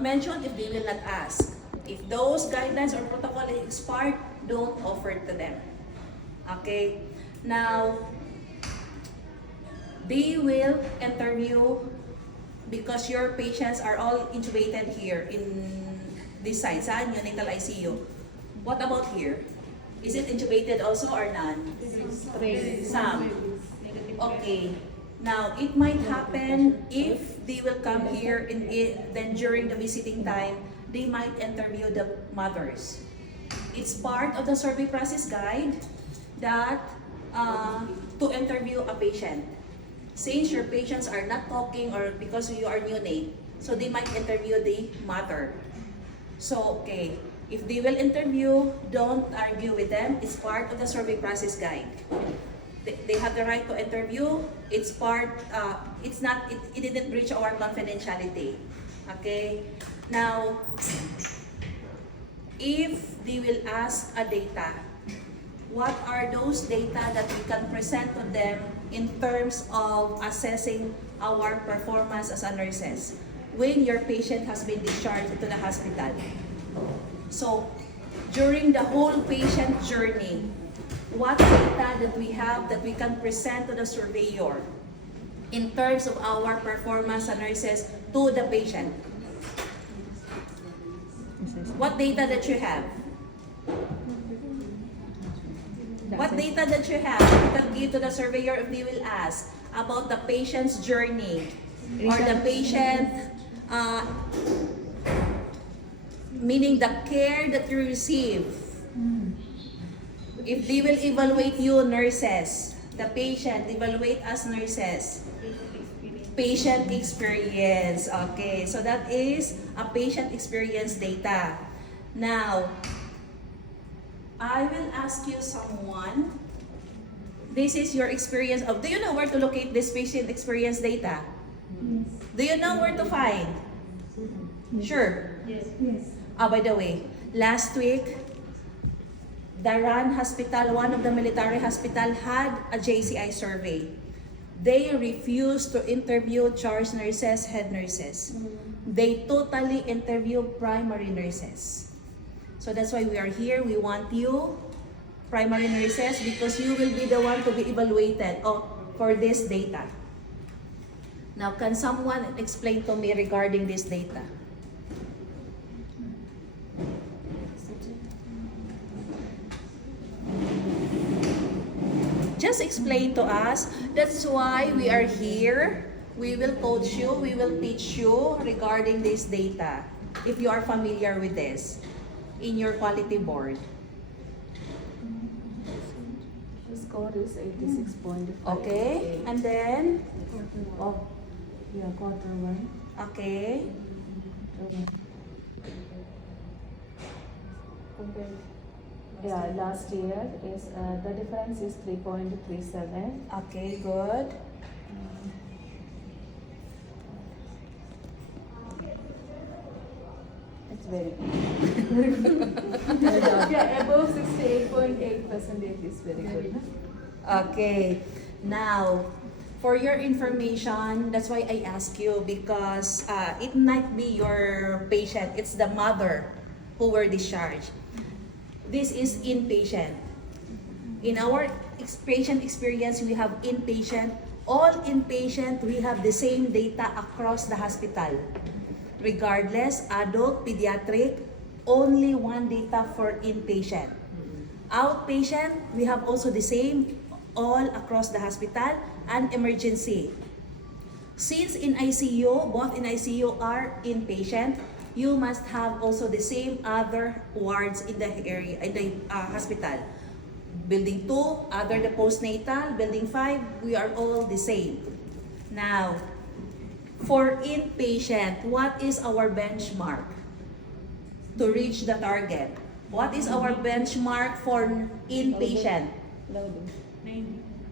Mention if they will not ask. If those guidelines or protocol is expired, don't offer it to them. Okay? Now, they will interview because your patients are all intubated here in this side, sa neonatal ICU. What about here? Is it intubated also or none? Some. Okay. Now, it might happen if they will come here then during the visiting time, they might interview the mothers. It's part of the survey process guide that to interview a patient. Since your patients are not talking or because you are neonate, so they might interview the mother. So, okay, if they will interview, don't argue with them. It's part of the survey process guide. They have the right to interview. It's part, it didn't breach our confidentiality. Okay? Now, if they will ask a data, what are those data that we can present to them in terms of assessing our performance as a nurses when your patient has been discharged to the hospital? So, during the whole patient journey, what data that we have that we can present to the surveyor in terms of our performance as nurses to the patient? What data that you have? What data that you have you can give to the surveyor if they will ask about the patient's journey or the patient, meaning the care that you receive. If they will evaluate you nurses, the patient evaluate us nurses. Patient experience. Okay, so that is a patient experience data. Now, I will ask you someone. This is your experience of, do you know where to locate this patient experience data? Yes. Do you know where to find? Sure. Yes. By the way, last week, Daran Hospital, one of the military hospital, had a JCI survey. They refused to interview charge nurses, head nurses. They totally interview primary nurses. So that's why we are here. We want you, primary nurses, because you will be the one to be evaluated for this data. Now, can someone explain to me regarding this data? Just explain to us. That's why we are here. We will coach you, we will teach you regarding this data, if you are familiar with this, in your quality board. The score is 86.5. Okay, and then, Quarter one. okay, Compared. Yeah, last year is the difference is 3.37. okay, good. It's very good. Yeah, above 68.8% is very good. Okay, now, for your information, that's why I ask you, because it might be your patient, it's the mother who were discharged. This is inpatient. In our patient experience, we have inpatient. All inpatient, we have the same data across the hospital. Regardless, adult, pediatric, only one data for inpatient. Outpatient, we have also the same all across the hospital and emergency. Since in ICU, both in ICU are inpatient, you must have also the same other wards in the area, in the hospital. Building 2, other the postnatal. Building 5, we are all the same. Now, for inpatient, what is our benchmark to reach the target? What is our benchmark for inpatient?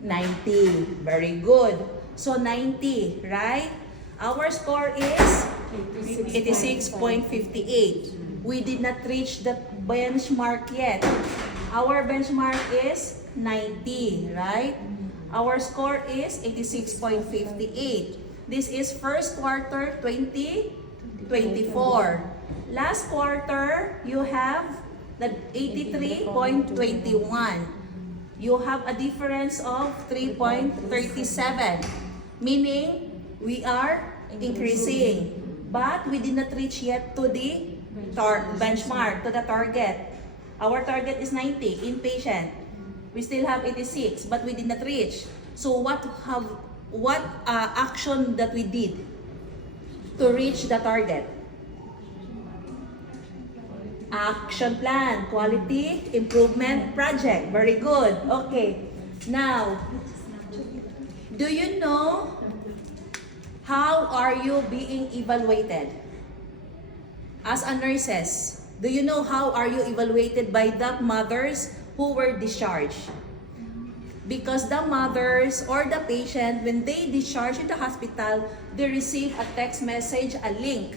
90. Very good. So 90, right? Our score is 86.58. We did not reach the benchmark yet. Our benchmark is 90, right? Our score is 86.58. This is first quarter 2021. 24. Last quarter, you have the 83.21. You have a difference of 3.37, meaning we are increasing. But we did not reach yet to the benchmark, to the target. Our target is 90 inpatient. We still have 86, but we did not reach. So what action that we did to reach the target? Action plan, quality improvement project. Very good. Okay. Now, do you know how are you being evaluated? As a nurses, do you know how are you evaluated by the mothers who were discharged? Because the mothers or the patient, when they discharge in the hospital, they receive a text message, a link.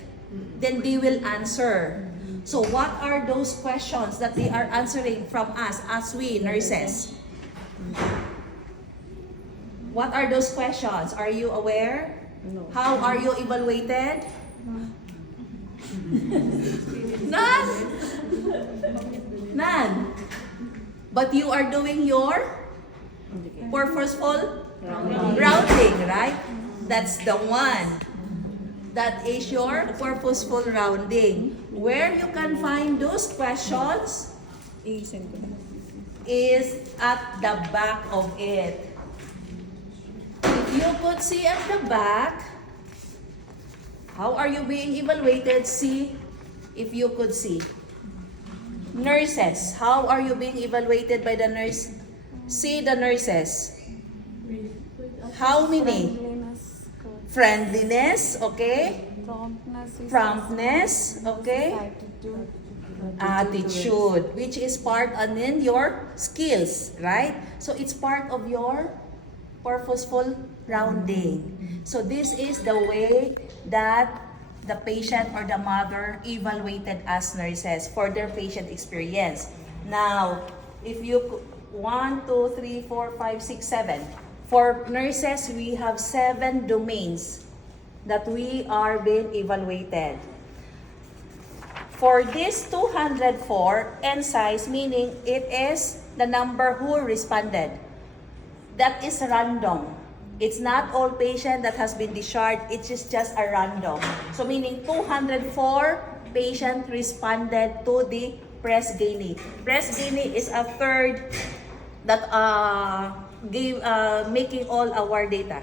Then they will answer. So what are those questions that they are answering from us as we nurses? What are those questions? Are you aware? No. How are you evaluated? None. None. But you are doing your purposeful rounding, right? That's the one. That is your purposeful rounding. Where you can find those questions is at the back of it. If you could see at the back, how are you being evaluated? See, if you could see. Nurses, how are you being evaluated by the nurse? See the nurses. How many? Friendliness, okay? Promptness, okay? Attitude, which is part of your skills, right? So it's part of your purposeful rounding. So this is the way that the patient or the mother evaluated as nurses for their patient experience. Now, if you 1, 2, 3, 4, 5, 6, 7. For nurses, we have 7 domains that we are being evaluated. For this 204, N size, meaning it is the number who responded. That is random. It's not all patient that has been discharged, it's just a random. So meaning 204 patient responded to the Press Gini. Press Gini is a third that making all our data.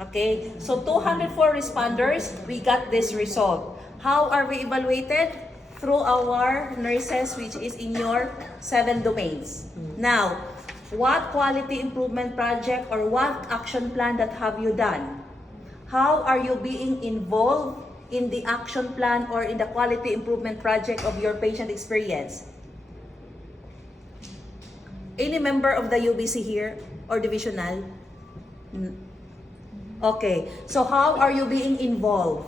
Okay, so 204 responders, we got this result. How are we evaluated? Through our nurses, which is in your 7 domains. Now, what quality improvement project or what action plan that have you done? How are you being involved in the action plan or in the quality improvement project of your patient experience? Any member of the UBC here or divisional? Okay, so how are you being involved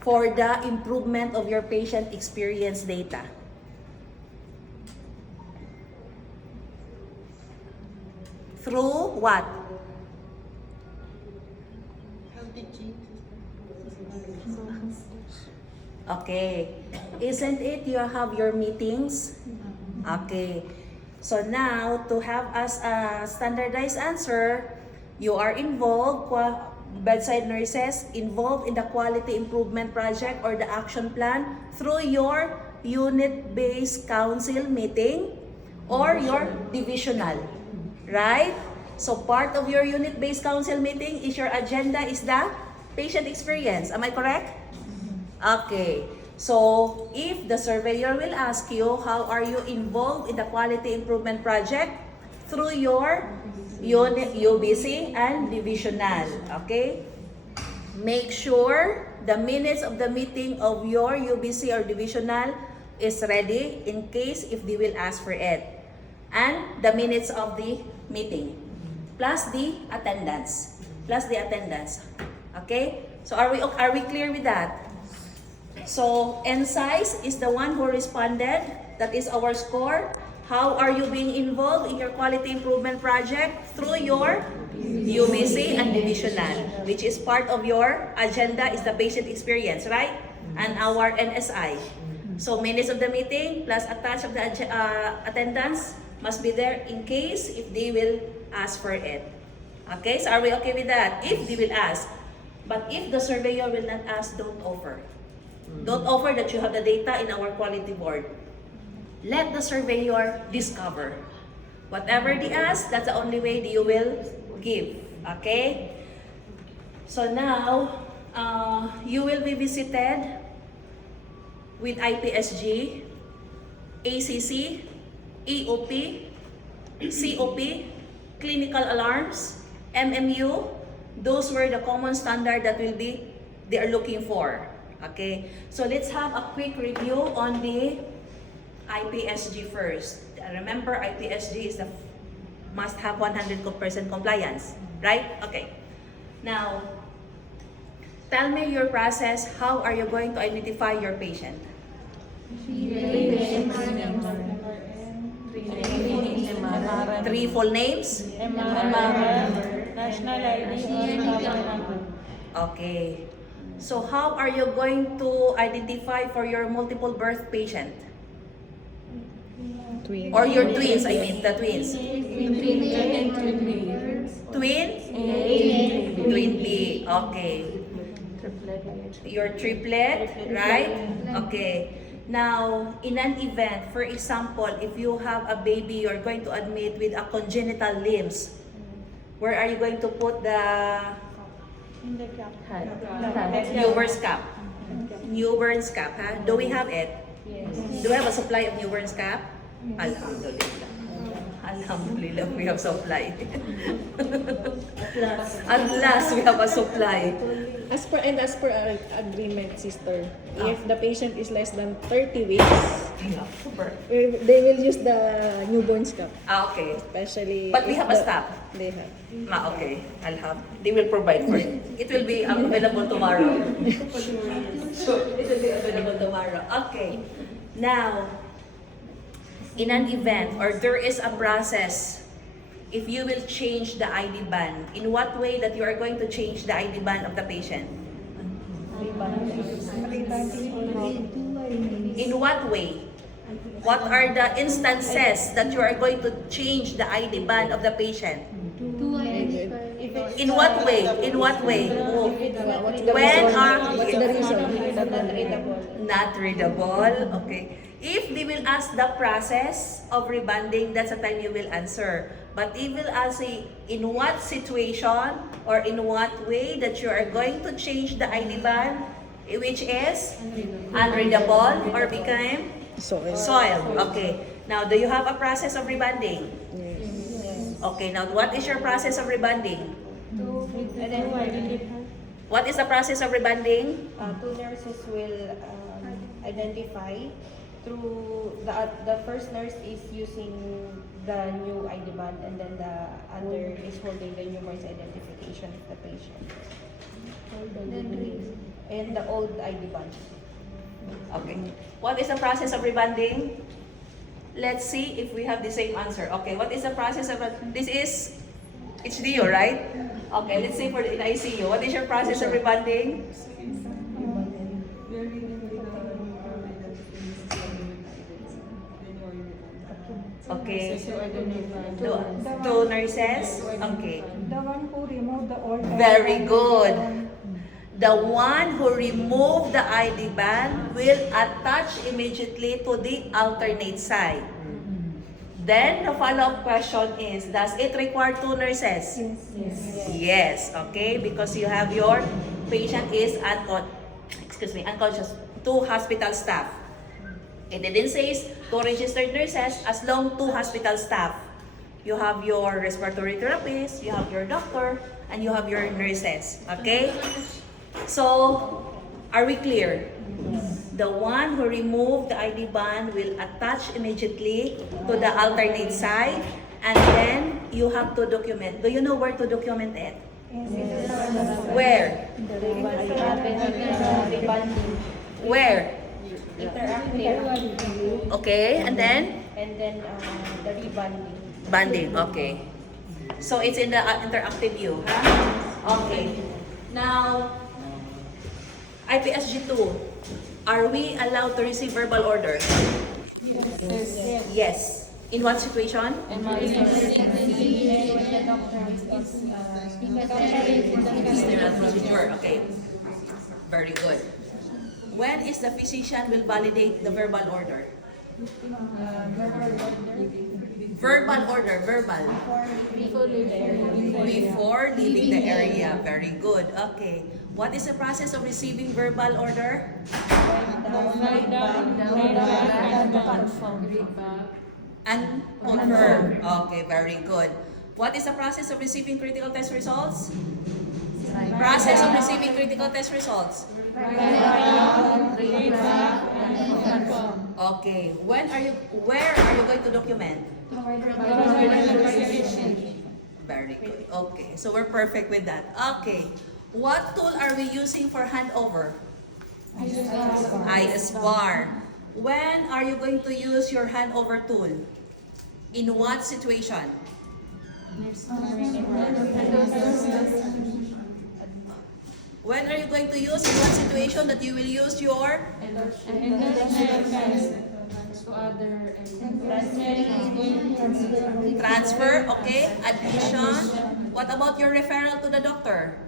for the improvement of your patient experience data? Through what? Okay. Isn't it you have your meetings? Okay. So now, to have us a standardized answer, you are involved, bedside nurses, involved in the quality improvement project or the action plan through your unit-based council meeting or your divisional, right? So part of your unit-based council meeting is your agenda is the patient experience. Am I correct? Okay. So if the surveyor will ask you, how are you involved in the quality improvement project? Through your unit, UBC and divisional. Okay? Make sure the minutes of the meeting of your UBC or divisional is ready in case if they will ask for it. And the minutes of the meeting. Plus the attendance. Okay? So are we clear with that? So N size is the one who responded. That is our score. How are you being involved in your quality improvement project? Through your UBC and divisional. which is part of your agenda is the patient experience, right? And our NSI. So minutes of the meeting plus attach of the attendance must be there in case if they will ask for it. Okay, so are we okay with that? If they will ask. But if the surveyor will not ask, don't offer. Don't offer that you have the data in our quality board. Let the surveyor discover. Whatever they ask, that's the only way that you will give. Okay? So now, you will be visited with IPSG, ACC, EOP, COP, clinical alarms, MMU. Those were the common standard that they are looking for. Okay, so let's have a quick review on the IPSG first. Remember, IPSG is must have 100% compliance, right? Okay. Now, tell me your process. How are you going to identify your patient? Three full names? National ID. Okay. So how are you going to identify for your multiple birth patient? Or your twins, I mean, the twins. Twin? Twin B. Okay. Your triplet, right? Okay. Now, in an event, for example, if you have a baby, you're going to admit with a congenital limbs. Where are you going to put the newborn's cap? Newborn's cap, huh? Do we have it? Yes. Do we have a supply of newborn's cap? Alhamdulillah. Alhamdulillah, we have supply. At last, we have a supply. As per our agreement, sister, if the patient is less than 30 weeks, they will use the newborn cup. Okay. Especially. But we if have a staff. They have. Okay. They will provide for it. It will be available tomorrow. So, it will be available tomorrow. Okay. Now, in an event or there is a process, if you will change the ID band, in what way that you are going to change the ID band of the patient? In what way? What are the instances that you are going to change the ID band of the patient? In what way? In what way? What's the When reason? are What's the reason? not readable? Okay. If they will ask the process of rebanding, that's the time you will answer. But if will ask in what situation or in what way that you are going to change the ID band, which is unreadable or become soil. Okay. Now, do you have a process of rebanding? Okay. Now, what is your process of rebanding? What is the process of rebanding? Two nurses will identify through the first nurse is using the new ID band and then the other is holding the numerous identification of the patient and the old ID band. Okay. What is the process of rebanding? Let's see if we have the same answer. Okay, what is the process of this is HDU, right? Okay, let's say for the ICU. What is your process of rebanding? Okay. Two nurses? Okay. The one who removed the old Very good. The one who removed the ID band will attach immediately to the alternate side. Then the follow-up question is, does it require two nurses? Yes, okay, because you have your patient is unconscious, two hospital staff. It didn't say two registered nurses, as long two hospital staff. You have your respiratory therapist, you have your doctor, and you have your nurses, okay? So, are we clear? The one who removed the ID band will attach immediately to the alternate side, and then you have to document. Do you know where to document it? Where? Where? Interactive. Okay, and then? And then the rebanding. Banding, okay. So it's in the interactive view, huh? Okay. Now, IPSG 2, are we allowed to receive verbal order? Yes. In what situation? Sterile procedure. Okay. Very good. When is the physician will validate the verbal order? Verbal order, verbal. Before leaving the area. Very good. Okay. What is the process of receiving verbal order? And confirm. Okay, very good. What is the process of receiving critical test results? Process of receiving critical test results. Okay. Where are you going to document? Very good. Okay. So we're perfect with that. Okay. What tool are we using for handover? ISBAR. When are you going to use your handover tool? In what situation? When are you going to use, in what situation that you will use your transfer? Okay, admission. What about your referral to the doctor?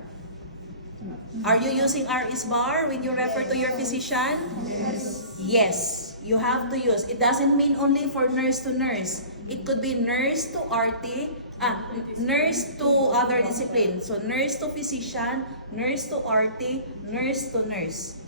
Are you using RSBAR when you refer to your physician? Yes, you have to use. It doesn't mean only for nurse to nurse. It could be nurse to RT, nurse to other discipline. So nurse to physician, nurse to RT, nurse to nurse.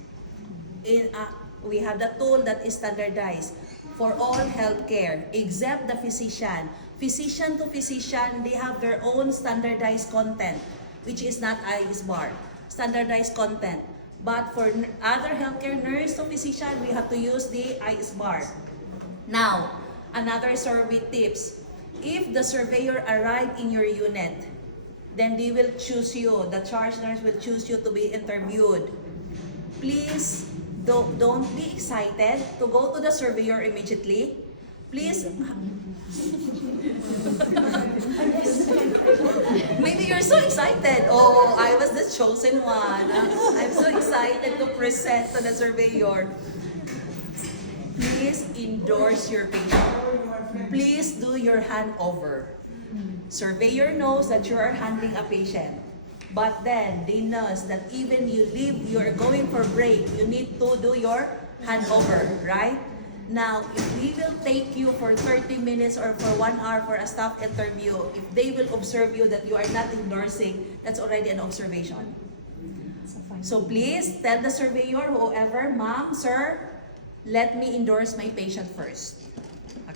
We have the tool that is standardized for all healthcare except the physician. Physician to physician, they have their own standardized content, which is not ISBAR. Standardized content. But for other healthcare nurse to physician, we have to use the ISBAR. Now, another survey tips. If the surveyor arrived in your unit, then they will choose you. The charge nurse will choose you to be interviewed. Please don't be excited to go to the surveyor immediately. Please. Maybe you're so excited. Oh, I was the chosen one. I'm so excited to present to the surveyor. Please endorse your patient. Please do your handover. Surveyor knows that you are handling a patient. But then, they knows that even you're going for break, you need to do your handover, right? Now, if we will take you for 30 minutes or for 1 hour for a staff interview, if they will observe you that you are not endorsing, that's already an observation. So please tell the surveyor, whoever, ma'am, sir, let me endorse my patient first.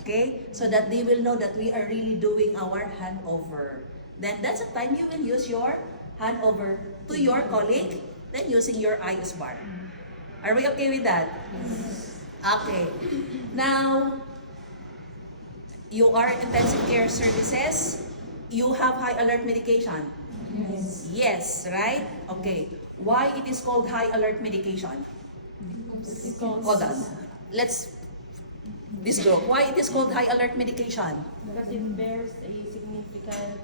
Okay? So that they will know that we are really doing our handover. Then that's the time you will use your handover to your colleague, then using your ISBAR. Are we okay with that? Okay. Now, you are in intensive care services. You have high alert medication. Yes, right? Okay. Why it is called high alert medication? Hold on. Let's discuss. Why it is called high alert medication? Because it bears a significant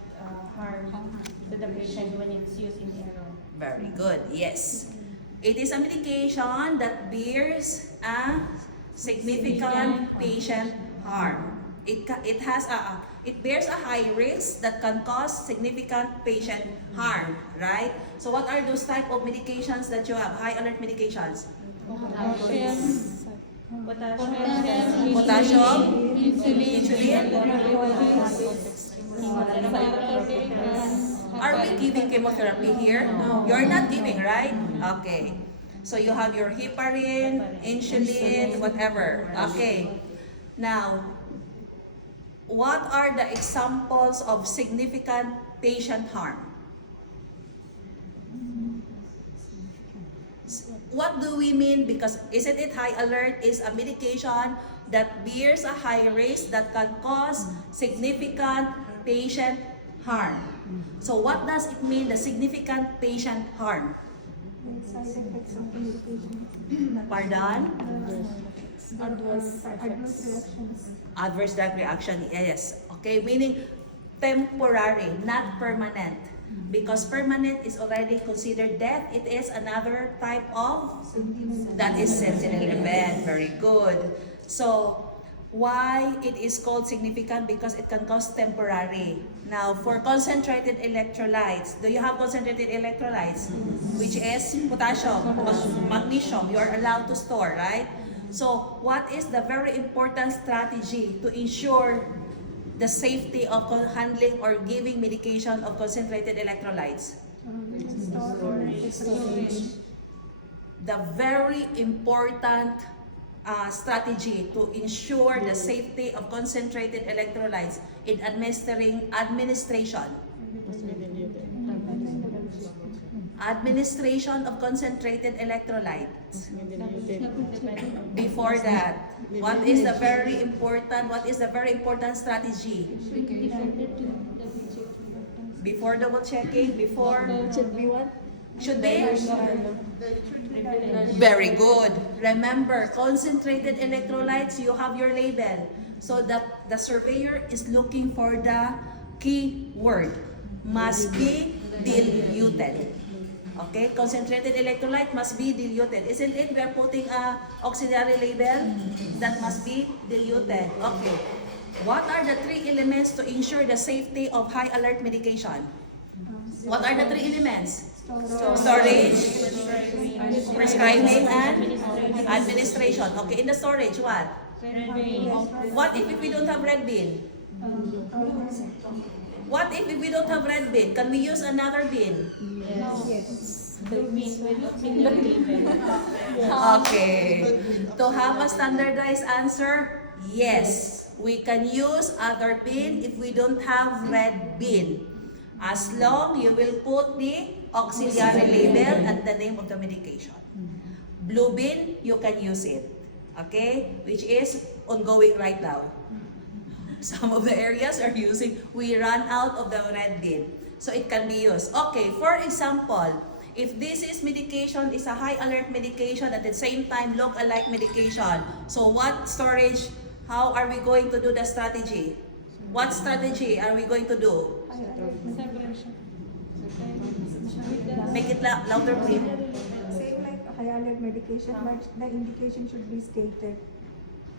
harm to the patient when it's used in error. Very good. Yes. It is a medication that bears a significant patient harm. It bears a high risk that can cause significant patient harm, right? So what are those type of medications that you have? High alert medications? Potassium, insulin. Are we giving chemotherapy here? No. You're not giving, right? Okay. So you have your heparin, insulin, whatever. Okay. Now, what are the examples of significant patient harm? What do we mean? Because isn't it high alert is a medication that bears a high risk that can cause significant patient harm. So what does it mean, the significant patient harm? Side effects of the medication. Pardon? Adverse reactions. Adverse drug reaction, yes. Okay, meaning temporary, not permanent. Because permanent is already considered death. It is another type of, that is sentinel event. Very good. So, why it is called significant? Because it can cause temporary. Now, for concentrated electrolytes, do you have concentrated electrolytes? Which is potassium, magnesium, you are allowed to store, right? So, what is the very important strategy to ensure the safety of handling or giving medication of concentrated electrolytes? The very important strategy to ensure the safety of concentrated electrolytes in administration of concentrated electrolytes. Before that, what is the very important strategy? Before double checking, before Should be what? should be? Very good. Remember, concentrated electrolytes, you have your label. So the surveyor is looking for the key word. Must be diluted. Okay, concentrated electrolyte must be diluted. Isn't it? We are putting a auxiliary label that must be diluted. Okay. What are the 3 elements to ensure the safety of high alert medication? What are the 3 elements? Storage, prescribing, and administration. Okay, in the storage, what? What if we don't have red bean? What if we don't have red bean? Can we use another bean? Okay. To have a standardized answer, yes. We can use other bean if we don't have red bean. As long you will put the auxiliary label and the name of the medication. Blue bean, you can use it. Okay? Which is ongoing right now. Some of the areas are using, we ran out of the red bean. So it can be used. Okay, for example, if this is medication, is a high alert medication, at the same time look-alike medication. So what storage, how are we going to do the strategy? What strategy are we going to do? Make it louder, please. Same like a high alert medication, but the indication should be stated.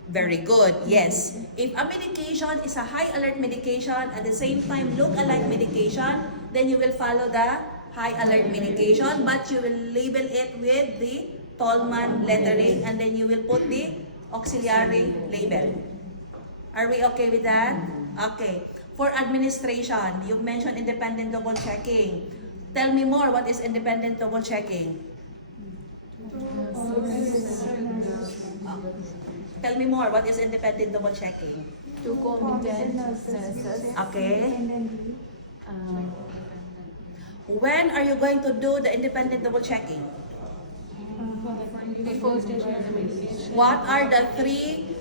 Very good, yes. If a medication is a high alert medication, at the same time look-alike medication, then you will follow the high alert medication, but you will label it with the Tolman lettering, and then you will put the auxiliary label. Are we okay with that? Okay. For administration, you mentioned independent double checking. Tell me more, what is independent double checking? Tell me more, what is independent double checking? Two competent nurses. Okay. Independently. When are you going to do the independent double checking? Before taking the medication. What are the 3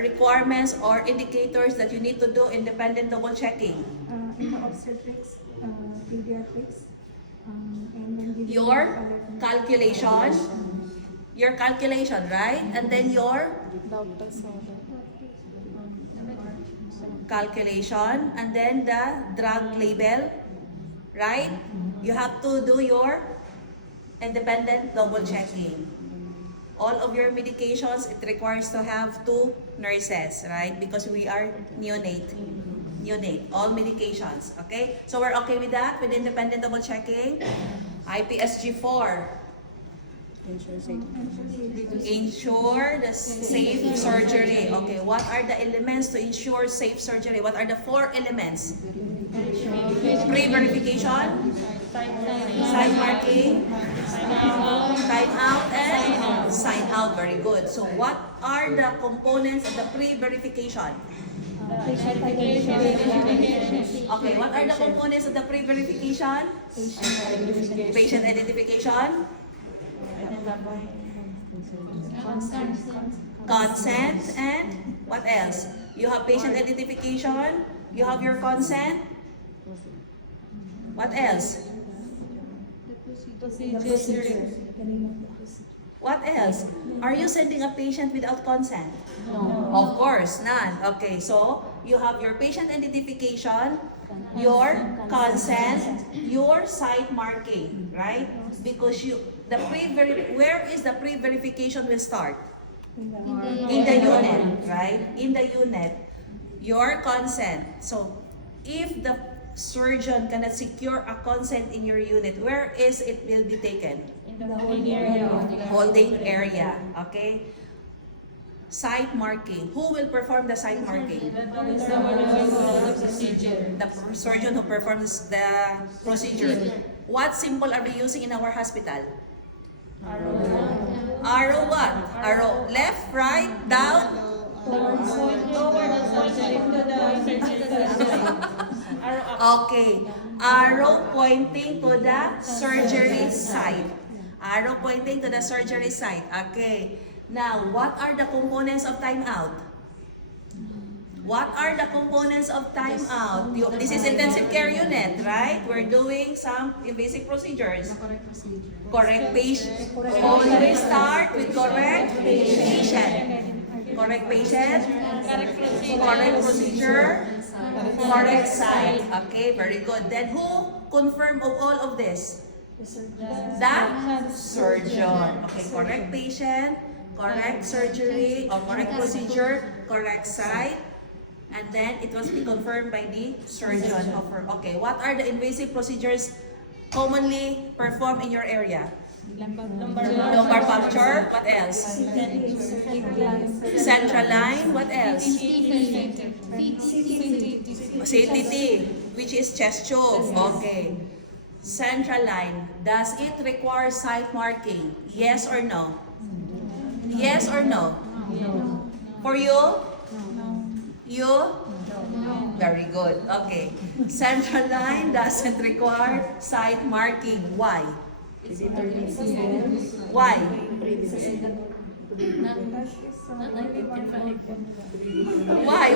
requirements or indicators that you need to do independent double checking? In the obstetrics, pediatrics, and then giving Your alert calculation, right? And then your Doctor's order. calculation, and then the drug label, right? You have to do your independent double checking. All of your medications, it requires to have 2 nurses, right? Because we are neonate, all medications, okay? So we're okay with that, with independent double checking? IPSG4. Ensure the safe surgery. Okay, what are the elements to ensure safe surgery? What are the 4 elements? Pre-verification, site marking, time out, and sign out. Very good. So what are the components of the pre-verification? Okay, what are the components of the pre-verification? Patient identification, consent, and what else? You have patient identification, you have your consent. What else? What else? Are you sending a patient without consent? No. Of course, none. Okay, so you have your patient identification, your consent, your site marking, right? Because where is the pre-verification will start? In the unit, right? In the unit, your consent. So, if the surgeon cannot secure a consent in your unit, where is it will be taken? In the holding area. Holding area, okay? Site marking. Who will perform the site marking? The surgeon who performs the procedure. What symbol are we using in our hospital? Arrow what? Arrow left, right, down? Okay. Arrow pointing to the surgery site. Arrow pointing to the surgery site. Okay. Now, what are the components of timeout? What are the components of timeout? This is intensive care unit, right? We're doing some invasive procedures. Correct patient. Always start with correct patient. Correct patient. Correct procedure. Correct site. Okay, very good. Then who confirmed of all of this? The surgeon. Okay, correct patient, correct surgery, or correct procedure, correct site. And then it was be confirmed by the surgeon. Okay, what are the invasive procedures commonly performed in your area? Lumbar puncture. What else? Central line. What else? CTT, which is chest tube. Okay. Central line. Does it require site marking? Yes or no? Yes or no? For you? You? Very good. Okay. Central line doesn't require site marking. Why? Why?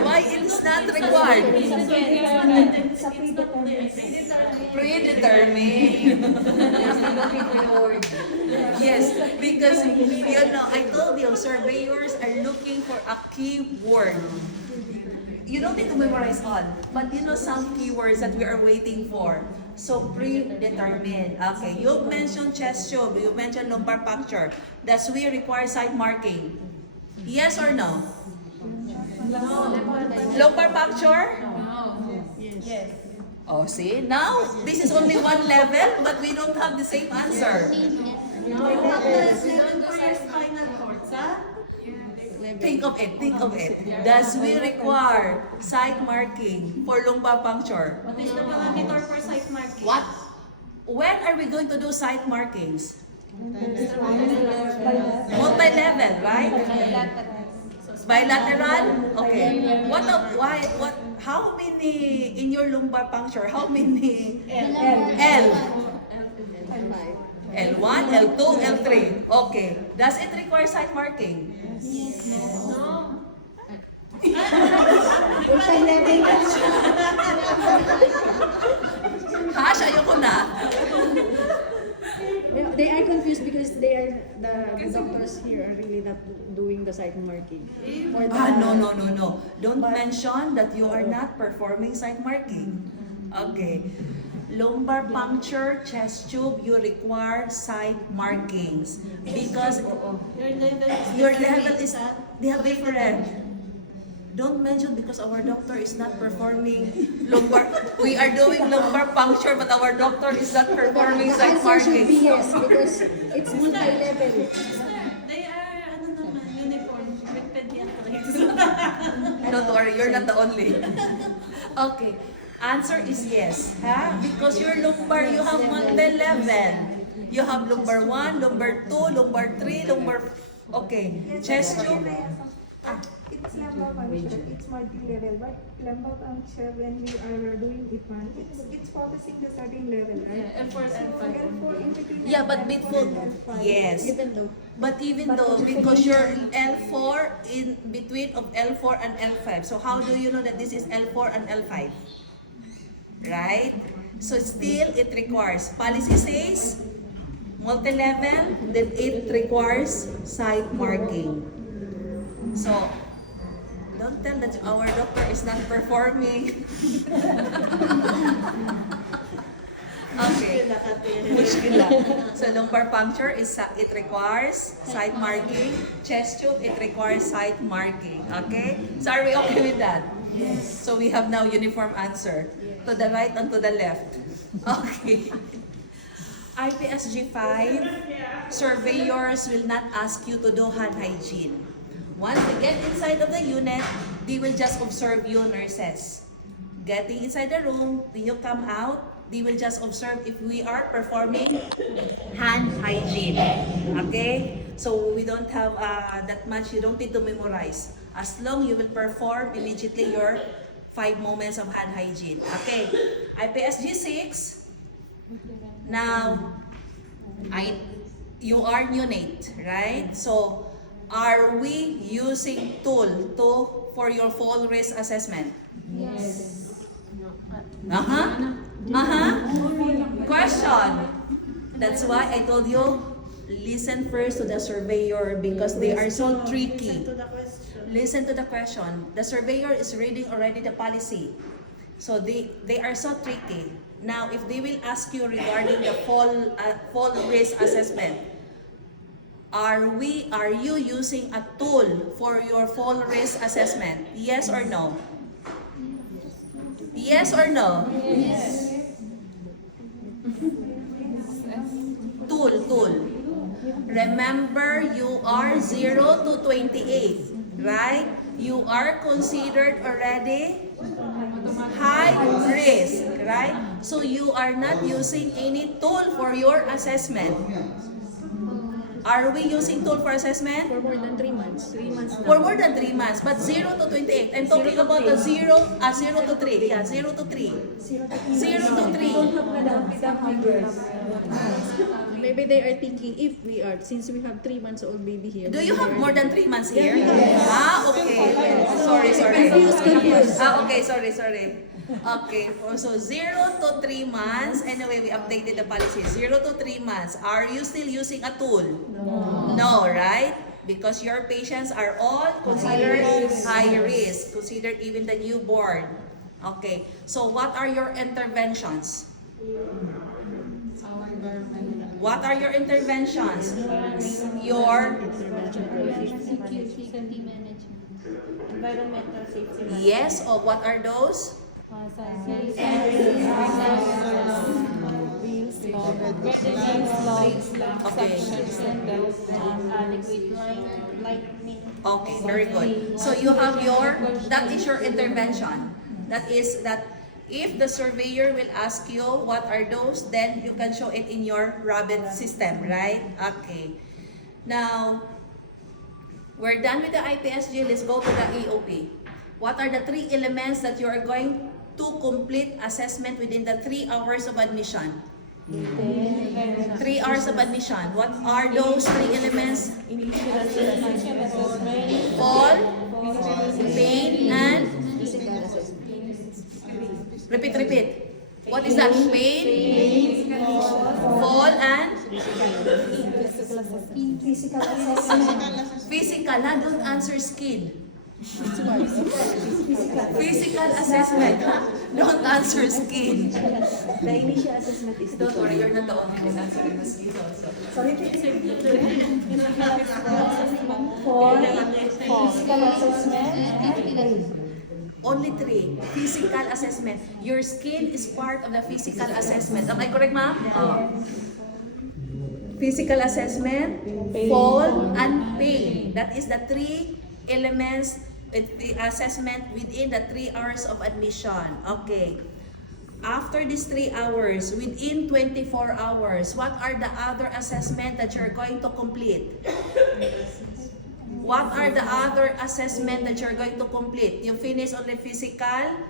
Why it's not required? Predetermined. Yes, because I told you, surveyors are looking for a key word. You don't need to memorize all, but some keywords that we are waiting for. So predetermined. Okay, you mentioned chest tube, you mentioned lumbar puncture. Does we require site marking? Yes or no? Lumbar puncture? Yes. Oh, see? Now, this is only one level, but we don't have the same answer. Think of it. Does we require site marking for lumbar puncture? What is the parameter for site marking? What? When are we going to do site markings? Multi-level, right? Bilateral? Okay. How many in your lumbar puncture? How many? L. L1, L2, L3. Okay. Does it require site marking? Hash, ayoko na. They are confused because the doctors here are really not doing the site marking. No. Don't mention that you are not performing site marking. Okay. Lumbar puncture, chest tube, you require site markings because your level is they are different. Don't mention because our doctor is not performing lumbar. We are doing lumbar puncture, but our doctor is not performing site Answer should be marking. yes because it's multi-level. They are, uniform with pediatrics. Don't worry, you're not the only. Okay. Answer is yes. Because your lumbar, you have multi-level. You have lumbar 1, lumbar 2, lumbar 3, lumbar... Okay. Chest tube. It's lumbar puncture, it's multi-level, but lumbar puncture, when we are doing it one, it's focusing the certain level, right? L4 and L4 in between. Yeah, but L4 before... and L5. Yes. But even though, because you're L4 in between of L4 and L5. So how do you know that this is L4 and L5? Right? So still, it requires, policy says, multi-level, then it requires site marking. So, don't tell that our doctor is not performing. Okay. Mushkila. So lumbar puncture is it requires site marking. Chest tube, it requires site marking. Okay? So are we okay with that? Yes. So we have now uniform answer. To the right and to the left. Okay. IPSG 5, surveyors will not ask you to do hand hygiene. Once they get inside of the unit, they will just observe you, nurses. Getting inside the room, when you come out, they will just observe if we are performing hand hygiene. Okay? So we don't have that much, you don't need to memorize. As long you will perform immediately your 5 moments of hand hygiene. Okay? IPSG 6, now, you are neonate, right? So, are we using tool for your fall risk assessment? Yes. Question. That's why I told you, listen first to the surveyor because they are so tricky. Listen to the question. The surveyor is reading already the policy. So they are so tricky. Now, if they will ask you regarding the fall risk assessment, are you using a tool for your fall risk assessment? Yes or no? Yes or no? Yes. Tool. Remember, you are 0 to 28, right? You are considered already high risk, right? So you are not using any tool for your assessment. Are we using tool for assessment? For more than 3 months. 3 months For more than 3 months, but 0 to 28. I'm talking about the 0 to 3. Yeah, 0 to 3. 0 to 3. Maybe they are thinking if we are, since we have 3 months old baby here. Do you have more than 3 months here? Yes. Okay. Sorry. Confused. Okay, sorry. Okay, so 0 to 3 months. Anyway, we updated the policy. 0 to 3 months. Are you still using a tool? No, right? Because your patients are all considered high risk. Considered even the newborn. Okay, so what are your interventions? What are your interventions? Your Environmental safety. yes, or what are those? Okay. Adequate lighting. Okay, very good. So you have that is your intervention. That is that if the surveyor will ask you what are those, then you can show it in your rabbit system, right? Okay. Now, we're done with the IPSG. Let's go to the EOP. What are the 3 elements that you are going to complete assessment within the 3 hours of admission? 3 hours of admission. What are those 3 elements? Fall, pain, and repeat. What is that? Pain, fall, and physical. Don't answer skin. Physical assessment. Don't answer skin. The initial assessment is Don't worry, you're not the only one answering the skin also. physical assessment and Only 3. Physical assessment. Your skin is part of the physical assessment. Am I correct, ma'am? Physical assessment, fall, and pain. That is the 3 elements the assessment within the 3 hours of admission. Okay. After these 3 hours, within 24 hours, what are the other assessment that you're going to complete? What are the other assessment that you're going to complete? You finish only physical,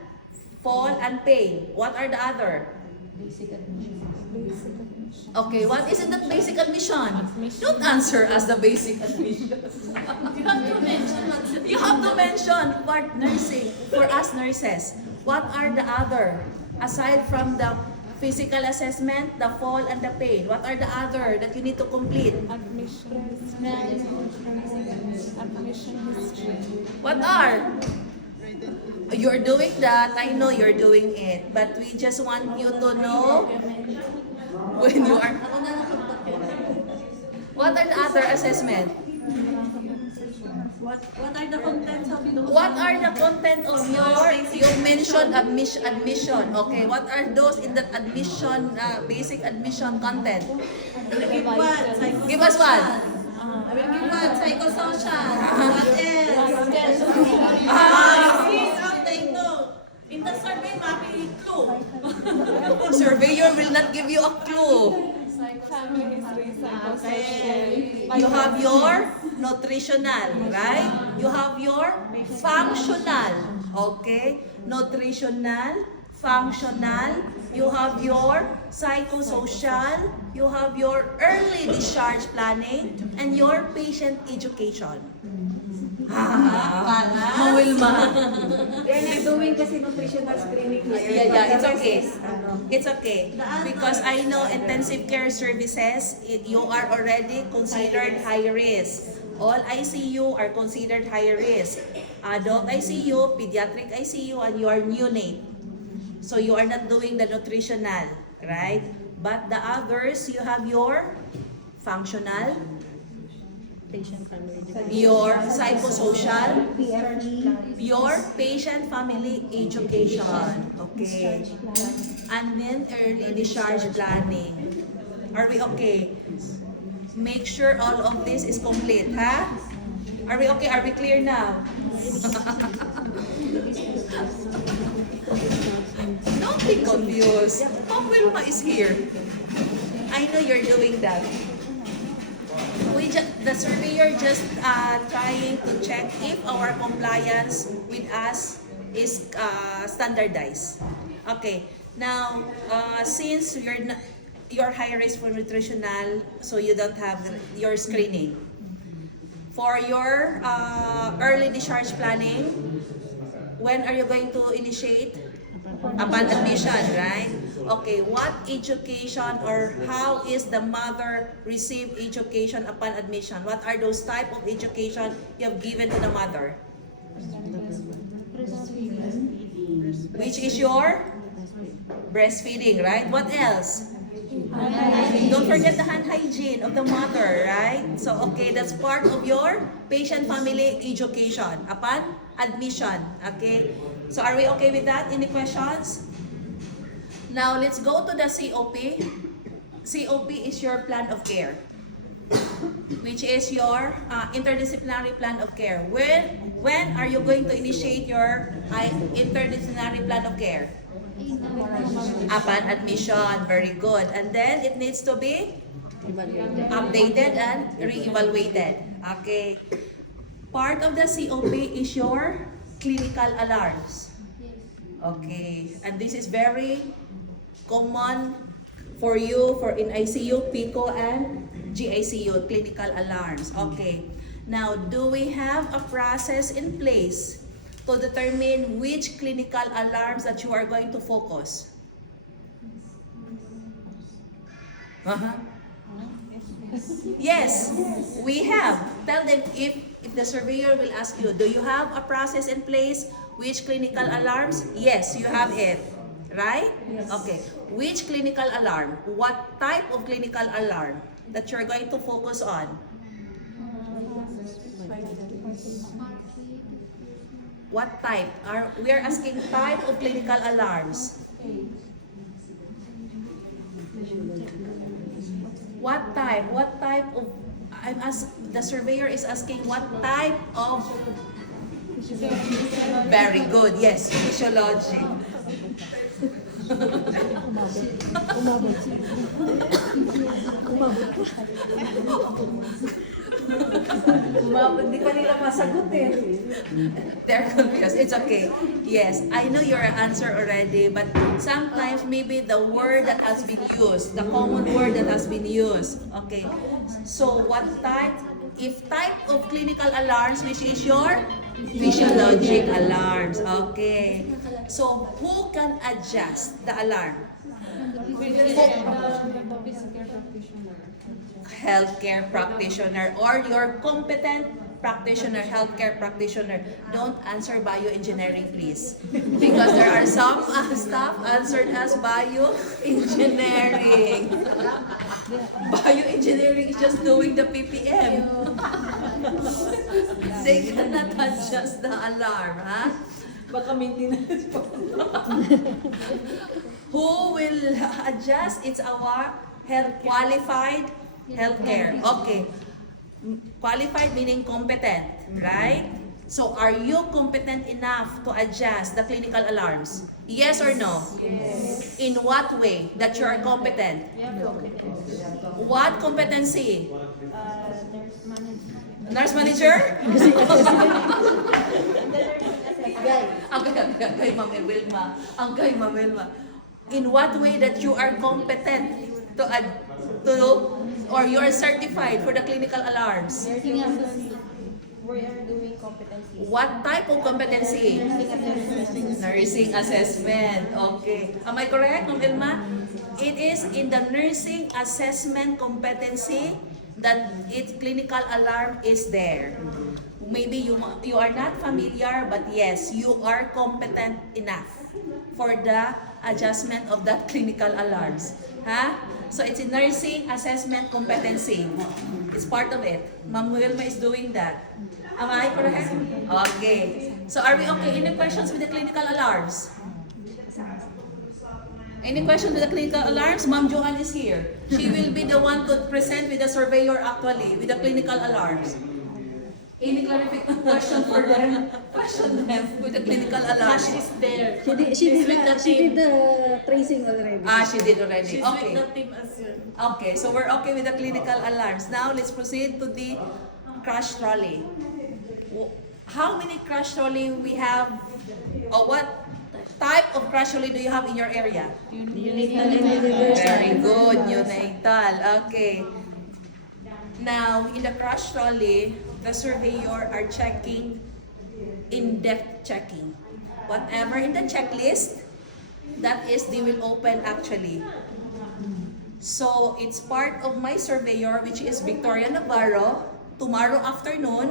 fall, and pain. What are the other? Okay, what is in the basic admission? Don't answer as the basic admission. You have to mention for nursing, for us nurses. What are the other? Aside from the physical assessment, the fall, and the pain, what are the other that you need to complete? admission history. What are? You're doing that. I know you're doing it. But we just want you to know when you are... What are the other assessment? What are the contents of those? What are the content of your, you mentioned admission. Okay, what are those in that admission, basic admission content? Give what? Give us one. I will give what? Psychosocial. What else? Please, I'll take note. In the survey, mami, clue. Surveyor will not give you a clue. You have your nutritional, right? You have your functional, okay? Nutritional, functional, you have your psychosocial, you have your early discharge planning, and your patient education. Wilma. They're not doing kasi nutritional screening. Yeah, it's okay. It's okay. Because I know intensive care services, you are already considered high risk. All ICU are considered high risk. Adult ICU, pediatric ICU, and you are neonate. So you are not doing the nutritional, right? But the others, you have your functional, your psychosocial, your patient family education, okay? And then early discharge planning. Are we okay? Make sure all of this is complete, ha? Are we okay? Are we clear now? Don't be confused. Ma'am Wilma is here. I know you're doing that. The surveyor just trying to check if our compliance with us is standardized. Okay. Now, since you're high risk for nutritional, so you don't have your screening. For your early discharge planning, when are you going to initiate? Upon admission, right? Okay, what education or how is the mother receive education upon admission? What are those type of education you have given to the mother? Which is your breastfeeding, right? What else? Don't forget the hand hygiene of the mother, right? So, okay, that's part of your patient family education upon admission, okay? So, are we okay with that? Any questions? Now, let's go to the COP. COP is your plan of care, which is your interdisciplinary plan of care. When are you going to initiate your interdisciplinary plan of care? Upon admission. Very good. And then it needs to be updated and re-evaluated. Okay. Part of the COP is your clinical alarms. Okay. And this is very common for you for in ICU, PICO, and GICU, clinical alarms. Okay. Now, do we have a process in place to determine which clinical alarms that you are going to focus? Yes, we have. Tell them if the surveyor will ask you, do you have a process in place? Which clinical alarms? Yes, you have it. Right? Yes. Okay. Which clinical alarm? What type of clinical alarm that you're going to focus on? What type? We are asking type of clinical alarms. What type? What type of? The surveyor is asking what type of? Very good. Yes, physiology. Hindi pa nila masagot eh. They're confused. It's okay. Yes, I know your answer already, but sometimes maybe the word that has been used, the common word that has been used. Okay. So what type? If type of clinical alarms, which is your physiologic alarms. Okay. So who can adjust the alarm? Healthcare practitioner or your competent practitioner, healthcare practitioner, don't answer bioengineering, please. Because there are some staff answered as bioengineering. Bioengineering is just doing the PPM. They cannot adjust the alarm, ha? Baka maintenance po. Who will adjust? It's our qualified healthcare. Okay. Qualified meaning competent, right? So are you competent enough to adjust the clinical alarms? Yes or no? Yes. In what way that you are competent? What competency? Nurse manager? Ang kay Ma'am Wilma. Ang kay Ma'am Wilma. In what way that you are competent to or you are certified for the clinical alarms? We are doing competencies. What type of competency? Nursing assessment. Okay. Am I correct, Ma'am Wilma? It is in the nursing assessment competency that its clinical alarm is there. Maybe you are not familiar, but yes, you are competent enough for the adjustment of that clinical alarms. Huh? So it's a nursing assessment competency. It's part of it. Ma'am Wilma is doing that. Am I correct? Okay. So are we okay? Any questions with the clinical alarms? Any questions with the clinical alarms? Ma'am Joanne is here. She will be the one to present with the surveyor actually, with the clinical alarms. Any clarification question for them? Question them with the clinical alarms. She's there. She did the tracing already. She did already. She's Okay. with the team as well. Okay, so we're okay with the clinical alarms. Now let's proceed to the crash trolley. How many crash trolley we have? Or what type of crash trolley do you have in your area? Very good, neonatal. Okay. Now, in the crash trolley, the surveyor are checking, in-depth checking. Whatever in the checklist, that is, they will open actually. So, it's part of my surveyor, which is Victoria Navarro. Tomorrow afternoon,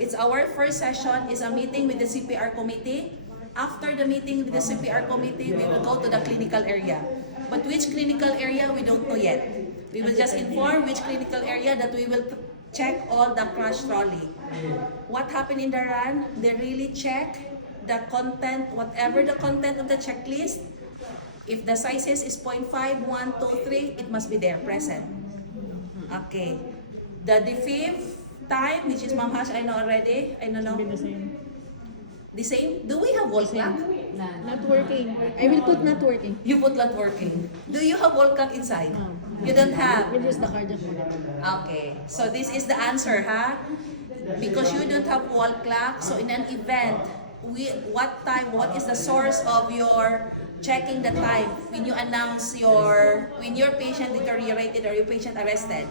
it's our first session, is a meeting with the CPR committee. After the meeting with the CPR committee, we will go to the clinical area. But which clinical area, we don't know yet. We will just inform which clinical area that we will check all the crash trolley. What happened in the run? They really check the content, whatever the content of the checklist. If the sizes is 0.5, 1, 2, 3, it must be there, present. Okay. The defib time, which is Ma'am Hash, I know already. I don't know. The same. The same? Do we have wall clock? Not working. I will put not working. You put not working. Do you have wall clock inside? You don't have? We'll use the cardiac monitor. Okay. So this is the answer, ha? Because you don't have wall clock, so in an event, what is the source of your checking the time when you announce when your patient deteriorated or your patient arrested?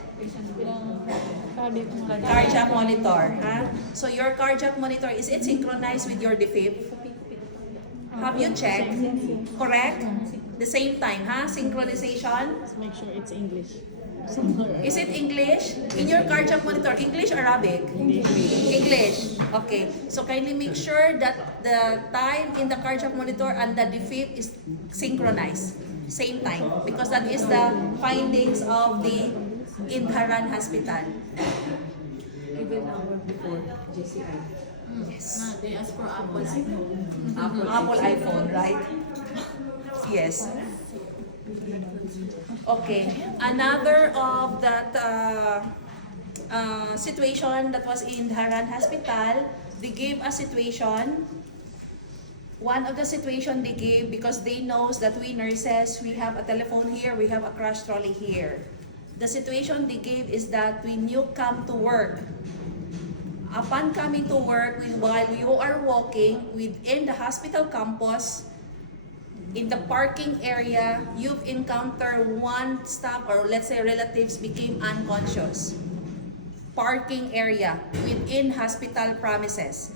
Cardiac monitor, ha? So your cardiac monitor, is it synchronized with your defib? Have you checked? Correct? The same time, ha? Synchronization? Let's make sure it's English. Is it English? In your cardiac monitor, English or Arabic? English. Okay. So kindly make sure that the time in the cardiac monitor and the defib is synchronized. Same time. Because that is the findings of the Indharan Hospital. Even hour before GCI. Yes. They ask for Apple iPhone. Apple iPhone, right? Yes. Okay. Another of that situation that was in Dharan Hospital, they gave a situation. One of the situation they gave, because they knows that we nurses, we have a telephone here, we have a crash trolley here. The situation they gave is that when you come to work, upon coming to work, while you are walking within the hospital campus, in the parking area, you've encountered one staff or let's say relatives became unconscious. Parking area within hospital premises.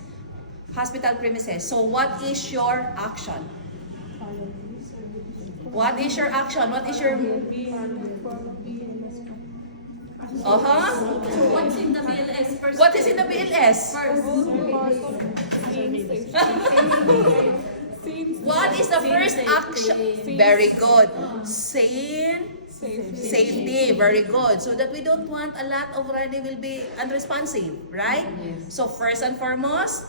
So what is your action? What is your action? What is your... What's in the BLS first? What is in the BLS? What is the first action? Very good. Safety. Very good. So that we don't want a lot of already will be unresponsive, right? So first and foremost,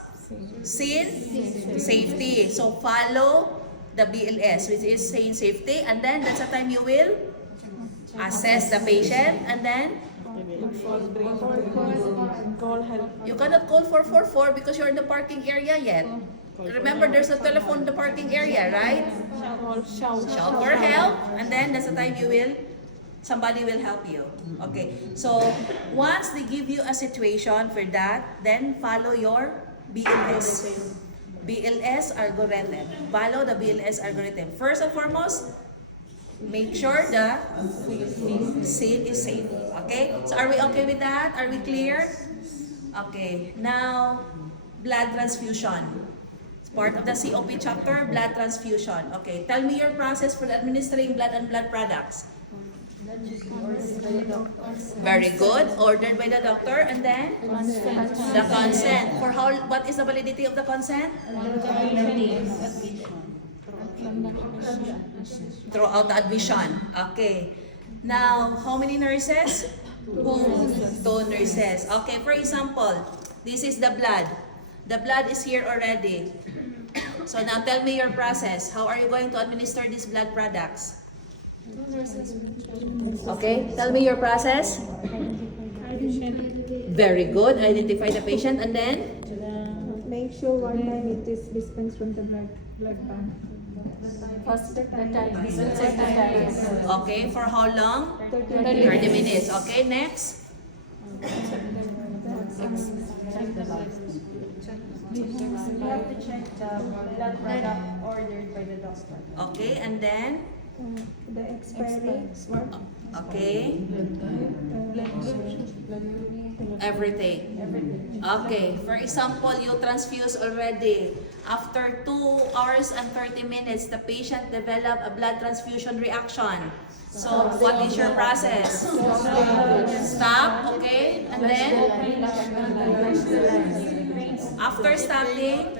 safety. So follow the BLS, which is scene safety, and then that's the time you will assess the patient, and then you cannot call 444 because you're in the parking area yet. Remember, there's a telephone in the parking area, right? Shout for help, and then that's the time somebody will help you. Okay, so once they give you a situation for that, then follow your BLS. BLS algorithm. Follow the BLS algorithm. First and foremost, make sure the scene is safe. Okay? So are we okay with that? Are we clear? Okay. Now, blood transfusion. It's part of the COP chapter, blood transfusion. Okay. Tell me your process for administering blood and blood products. Very good. Ordered by the doctor, and then the consent. For how? What is the validity of the consent? Throughout the admission. Okay. Now, how many nurses? 2 nurses. Okay. For example, this is the blood. The blood is here already. So now tell me your process. How are you going to administer these blood products? Okay, tell me your process. Very good. Identify the patient, and then Make sure one time it is dispensed from the blood bank. okay, for how long? 30 minutes. Okay, next. You have to check the blood product ordered by the doctor. Okay, and then The expiry, okay, everything. Okay, for example, you transfuse already. After 2 hours and 30 minutes, the patient develop a blood transfusion reaction. So, what is your process? Stop, okay? And then, after stopping,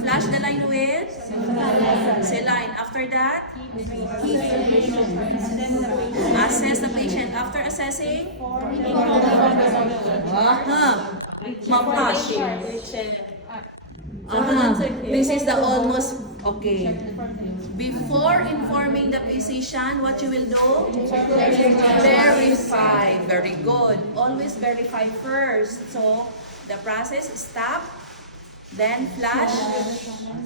flash the line with saline. After that, assess the patient. After assessing, this is the almost, okay. Before informing the physician, what you will do? Verify. Very good. Always verify first. So, the process, stop, then flash,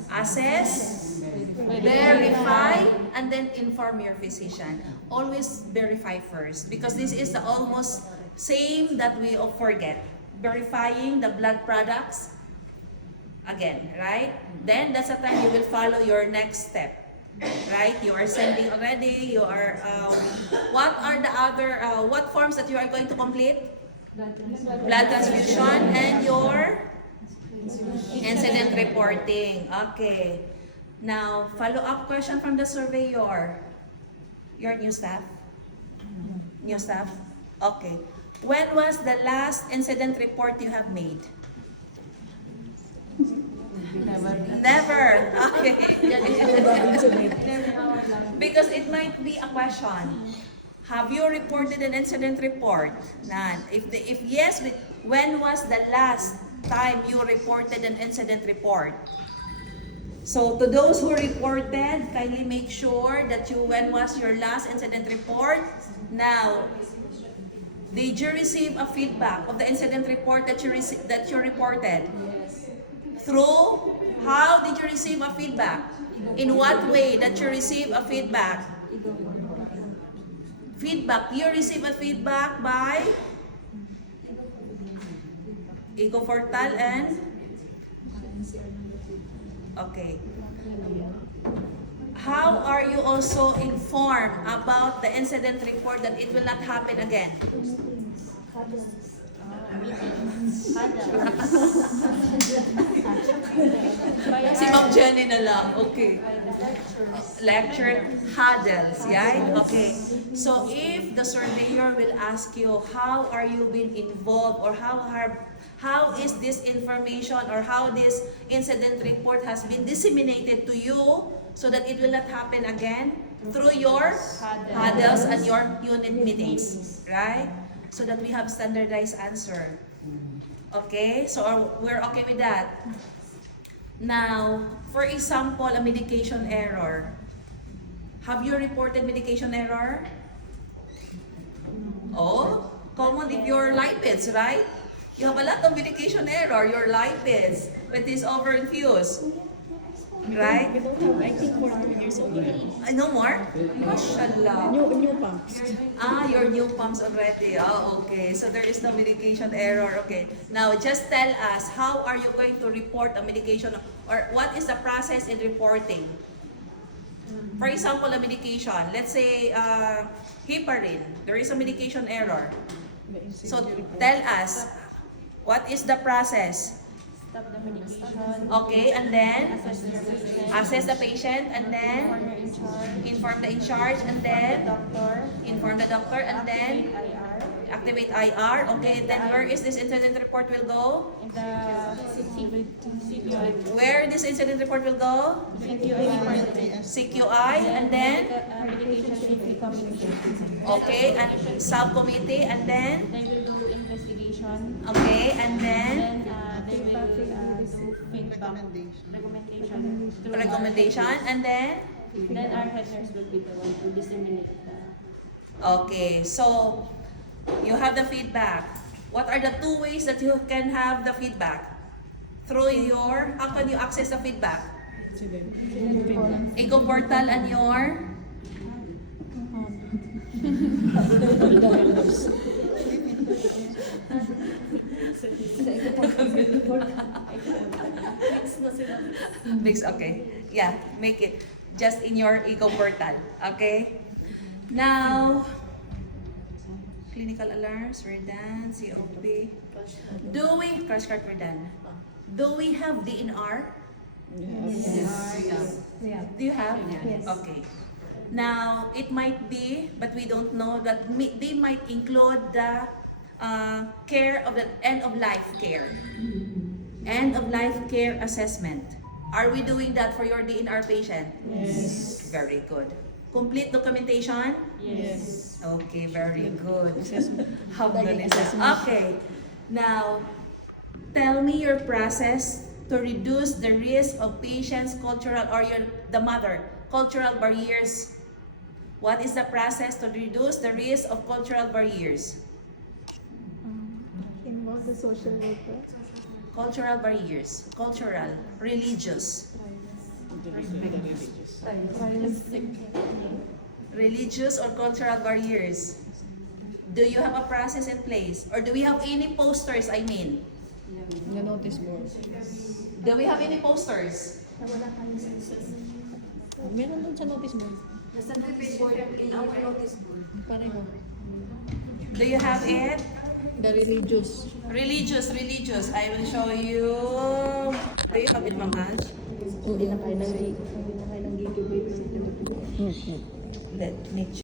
assess, verify, and then inform your physician. Always verify first, because this is the almost same that we forget. Verifying the blood products again, right? Then that's the time you will follow your next step. Right? You are sending already, you are, what are the other, what forms that you are going to complete? Blood transfusion and your incident reporting. Okay. Now, follow-up question from the surveyor. Your new staff? New staff? Okay. When was the last incident report you have made? Never. Okay. Because it might be a question. Have you reported an incident report? None. If yes, when was the last time you reported an incident report? So to those who reported, kindly make sure that when was your last incident report? Now, did you receive a feedback of the incident report that you reported? Through? How did you receive a feedback? In what way that you receive a feedback? Feedback. You receive a feedback by Ecofortal and? Okay. How are you also informed about the incident report that it will not happen again? Si Ma'am Jenny na lang. Okay. lecture huddles, right? Okay. So if the surveyor will ask you how are you being involved or how is this information or how this incident report has been disseminated to you so that it will not happen again through your huddles and your unit meetings, right? So that we have standardized answer. Okay, so we're okay with that. Now, for example, a medication error. Have you reported medication error? Oh, common if your lipids, right? You have a lot of medication error, your lipids, but it's overinfused. Right? We don't have, I think, 4 years old already. No more? Mashallah. New pumps. Your new pumps already. Oh, okay. So there is no medication error. Okay. Now, just tell us, how are you going to report a medication or what is the process in reporting? For example, a medication. Let's say heparin. There is a medication error. So tell us, what is the process? Stop the medication. Okay, and then Assess assess the the patient. patient, and then Inform inform the the in charge. in charge, and then Doctor. inform the doctor, and then IR. activate IR. Okay, then where is this incident report will go? And the CQI. Where this incident report will go? CQI, and then Medication should be communicated. okay, and subcommittee, and then They will do investigation. okay, and then They will do feedback, recommendation. through recommendation, and then Then our head nurse will be the one to disseminate the. okay. So you have the feedback. What are the 2 ways that you can have the feedback? Through your, how can you access the feedback? Ego portal and your mix, okay. Yeah, make it just in your ego portal, okay? Now, clinical alarms, we're done. COP. Do we, crash cart, we're done. Do we have DNR? Yes. Do you have? Yes. Okay. Now, it might be, but we don't know that they might include the care of the end of life care. End of life care assessment. Are we doing that for your DNR patient? Yes. Very good. Complete documentation? Yes. Okay, very good. Assessment. Alhamdulillah. Okay. Now, tell me your process to reduce the risk of patients' cultural or the mother cultural barriers. What is the process to reduce the risk of cultural barriers? Involve the social worker. Cultural barriers, cultural, religious. Religious or cultural barriers. Do you have a process in place? Or do we have any posters, I mean? The notice board. Do we have any posters? Meron dun sa notice board. Pareho. Do you have it? The religious. Religious. I will show you. Do you have it, Ma'am Hans? Hindi na kailang gateway. Let me check.